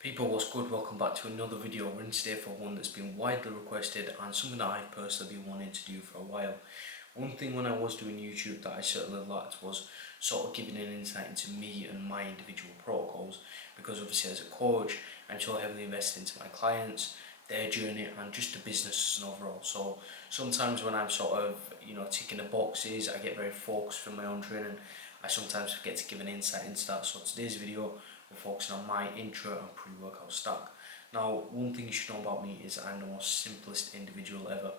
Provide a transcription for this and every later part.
People, what's good? Welcome back to another video. We're in today for one that's been widely requested and something that I've personally been wanting to do for a while. One thing when I was doing YouTube that I certainly liked was sort of giving an insight into me and my individual protocols, because obviously as a coach I'm so heavily invested into my clients, their journey and just the business as an overall. So sometimes when I'm sort of ticking the boxes, I get very focused from my own training. I sometimes forget to give an insight into that. So today's video, we're focusing on my intro and pre-workout stack. Now, one thing you should know about me is I'm the most simplest individual ever,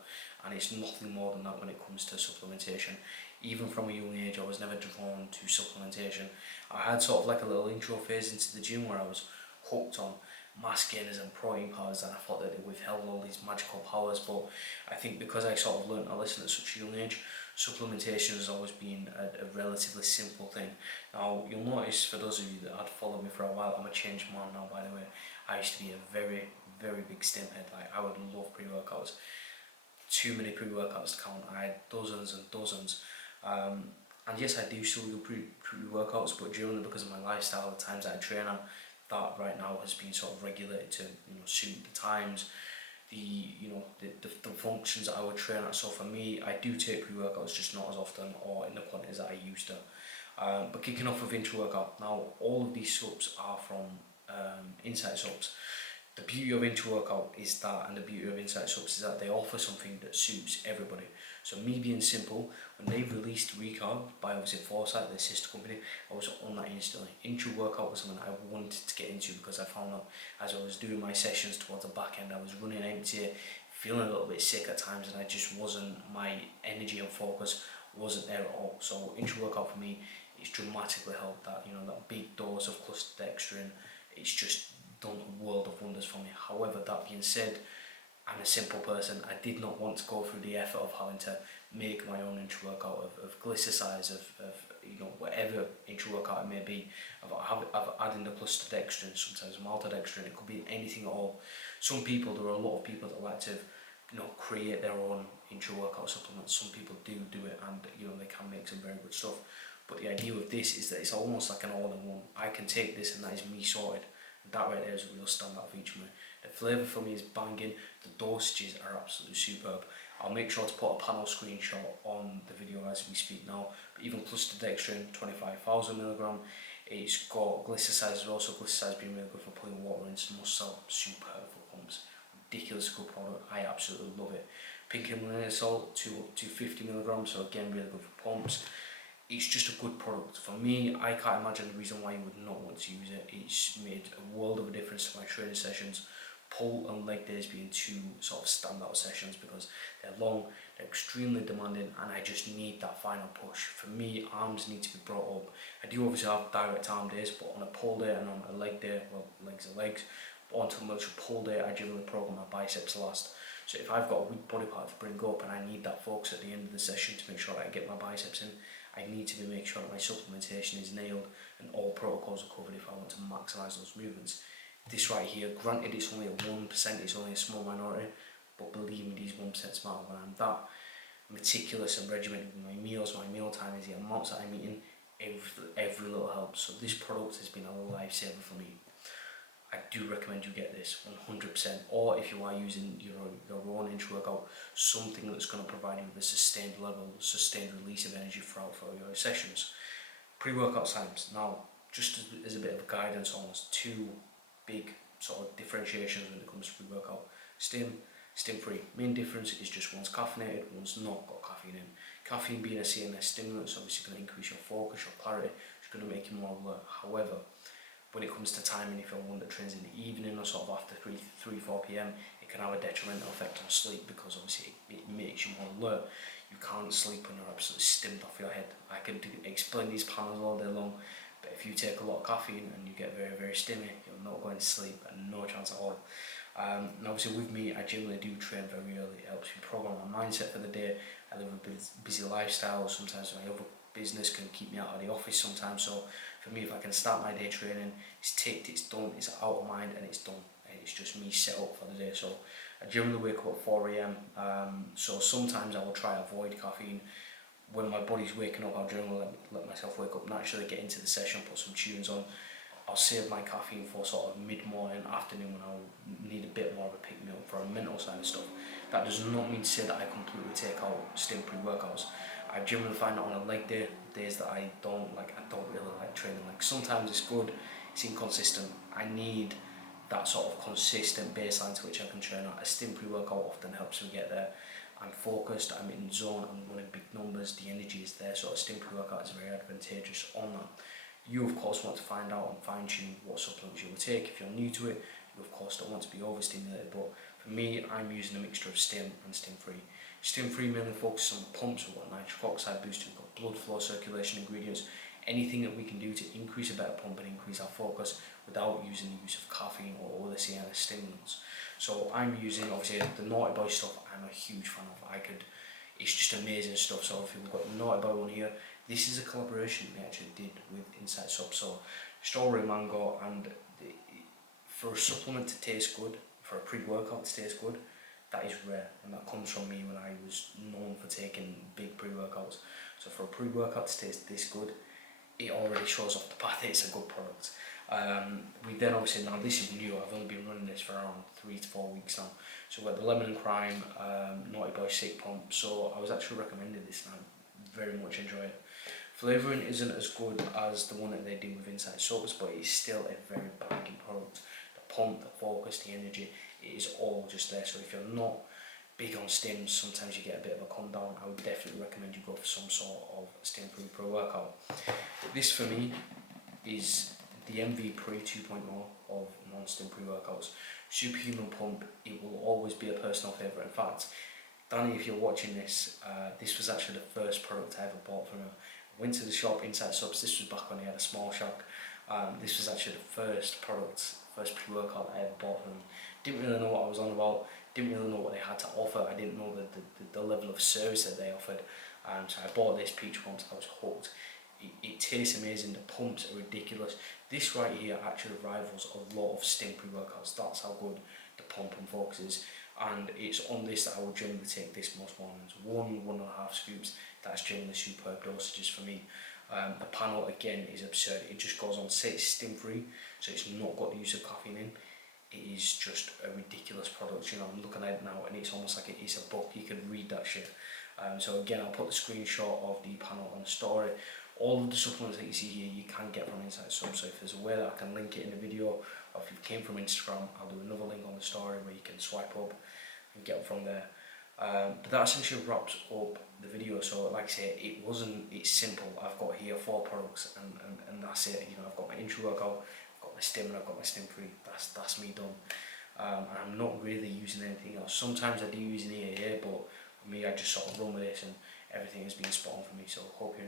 and it's nothing more than that when it comes to supplementation. Even from a young age, I was never drawn to supplementation. I had sort of like a little intro phase into the gym where I was hooked on mass gainers and protein powders, and I thought that they withheld all these magical powers. But I think because I sort of learned to listen at such a young age, supplementation has always been a relatively simple thing. Now, you'll notice, for those of you that had followed me for a while, I'm a changed man now, by the way. I used to be a very, very big stimhead. Like, I would love pre-workouts. Too many pre-workouts to count. I had dozens and dozens. And yes, I do still do pre-workouts, but generally because of my lifestyle, the times that I train at, that right now has been sort of regulated to suit the times, the functions that I would train at. So for me, I do take pre-workouts, just not as often or in the quantities that I used to. But kicking off with intro workout, now all of these subs are from Insight subs. The beauty of intro workout is that, and the beauty of Insight subs is that they offer something that suits everybody. So me being simple, when they released Recarb by obviously Foresight, their sister company, I was on that instantly. Intro workout was something I wanted to get into because I found out as I was doing my sessions towards the back end, I was running empty, feeling a little bit sick at times, and I just wasn't, my energy and focus wasn't there at all. So intro workout for me, it's dramatically helped that, that big dose of cluster dextrin. It's just done a world of wonders for me. However, that being said, I'm a simple person. I did not want to go through the effort of having to make my own intro workout of glycosize, of whatever intro workout it may be, of adding the cluster dextrin, sometimes maltodextrin. It could be anything at all. There are a lot of people that like to create their own intro workout supplements. Some people do it, and they can make some very good stuff. But the idea with this is that it's almost like an all-in-one. I can take this and that is me sorted. And that right there is a real standout feature for me. The flavour for me is banging. The dosages are absolutely superb. I'll make sure to put a panel screenshot on the video as we speak now. But even cluster dextrin, 25,000 mg. It's got glycosize as well, so glycosize being really good for putting water into muscle. Superb for pumps. Ridiculous good product. I absolutely love it. Pink Himalayan salt, 250 mg, so again really good for pumps. It's just a good product. For me, I can't imagine the reason why you would not want to use it. It's made a world of a difference to my training sessions. Pull and leg days being two sort of standout sessions because they're long, they're extremely demanding, and I just need that final push. For me, arms need to be brought up. I do obviously have direct arm days, but on a pull day and on a leg day, well, legs are legs, but on a much pull day, I generally program my biceps last. So if I've got a weak body part to bring up and I need that focus at the end of the session to make sure that I get my biceps in, I need to make sure that my supplementation is nailed and all protocols are covered if I want to maximise those movements. This right here, granted it's only a 1%, it's only a small minority, but believe me, these 1% matter. When I'm that meticulous and regimented with my meals, my meal time is the amounts that I'm eating, every little helps. So this product has been a lifesaver for me. I do recommend you get this 100%, or if you are using your own intro workout, something that's going to provide you with a sustained level, sustained release of energy throughout your sessions. Pre-workout times. Now, just as a bit of guidance on this, two big sort of differentiations when it comes to pre-workout. Stim-free. Main difference is just one's caffeinated, one's not got caffeine in. Caffeine being a CNS stimulant is obviously going to increase your focus, your clarity, it's going to make you more alert. However, when it comes to timing, if you're one that trains in the evening or sort of after 3-4 p.m, it can have a detrimental effect on sleep because obviously it makes you more alert. You can't sleep when you're absolutely stimmed off your head. I can explain these panels all day long, but if you take a lot of caffeine and you get very, very stimmy, you're not going to sleep and no chance at all. And obviously with me, I generally do train very early. It helps me program my mindset for the day. I live a busy lifestyle. Sometimes my other business can keep me out of the office sometimes, so for me, if I can start my day training, it's ticked, it's done, it's out of mind and it's done. It's just me set up for the day. So I generally wake up at 4 AM, so sometimes I will try to avoid caffeine. When my body's waking up, I'll generally let myself wake up naturally, get into the session, put some tunes on. I'll save my caffeine for sort of mid-morning, afternoon, when I'll need a bit more of a pick-me-up for a mental side of stuff. That does not mean to say that I completely take out stim pre-workouts. I generally find that on a leg day, days that I don't really like training. Like sometimes it's good, it's inconsistent. I need that sort of consistent baseline to which I can train at. A stim pre-workout often helps me get there. I'm focused, I'm in zone, I'm running big numbers, the energy is there, so a stim pre-workout is very advantageous on that. You of course want to find out and fine tune what supplements you will take. If you're new to it, you of course don't want to be overstimulated, but for me, I'm using a mixture of stim and stim free. Stim free mainly focuses on pumps. We've got nitric oxide boost, we've got blood flow circulation ingredients, anything that we can do to increase a better pump and increase our focus without using the use of caffeine or other CNS stimulants. So I'm using, obviously, the 𝗟𝗘𝗩𝗘𝗟 stuff. I'm a huge fan of. It's just amazing stuff. So if you've got the 𝗟𝗘𝗩𝗘𝗟 one here, this is a collaboration we actually did with Inside Sub. So strawberry mango, and for a supplement to taste good, for a pre-workout to taste good, that is rare, and that comes from me when I was known for taking big pre-workouts. So for a pre-workout to taste this good, it already shows off the path it's a good product. We then obviously, now this is new, I've only been running this for around 3 to 4 weeks now. So we've got the lemon and crime, 𝗟𝗘𝗩𝗘𝗟 pump. So I was actually recommended this and I very much enjoy it. Flavouring isn't as good as the one that they do with Inside Soaps, but it's still a very banging product. The pump, the focus, the energy, it is all just there. So if you're not big on stims, sometimes you get a bit of a come down. I would definitely recommend you go for some sort of stim free pro-workout. This for me is the MV Pre 2.0 of non-stim pre-workouts. Superhuman pump, it will always be a personal favourite. In fact, Danny, if you're watching this, this was actually the first product I ever bought from her. I went to the shop, Inside Subs. This was back when he had a small shop. This was actually the first pre-workout I ever bought from them. Didn't really know what I was on about, didn't really know what they had to offer. I didn't know the level of service that they offered. So I bought this peach pump. I was hooked. It tastes amazing, the pumps are ridiculous. This right here actually rivals a lot of stim pre-workouts. That's how good the pump and focus is. And it's on this that I would generally take this most mornings. 1.5 scoops, that's generally superb dosages for me. The panel again is absurd. It just goes on, say it's stim free, so it's not got the use of caffeine in. It is just a ridiculous product. You know, I'm looking at it now and it's almost like it's a book. You can read that shit. So again, I'll put the screenshot of the panel on the story. All of the supplements that you see here, you can get from Inside Sub. So if there's a way that I can link it in the video, or if you came from Instagram, I'll do another link on the story where you can swipe up and get them from there. But that essentially wraps up the video. So like I say, it's simple. I've got here 4 products and that's it. You know, I've got my intro workout, I've got my stim, and I've got my stim free. That's me done. And I'm not really using anything else. Sometimes I do use an EAA, but for me, I just sort of run with this and everything has been spot on for me. So hope you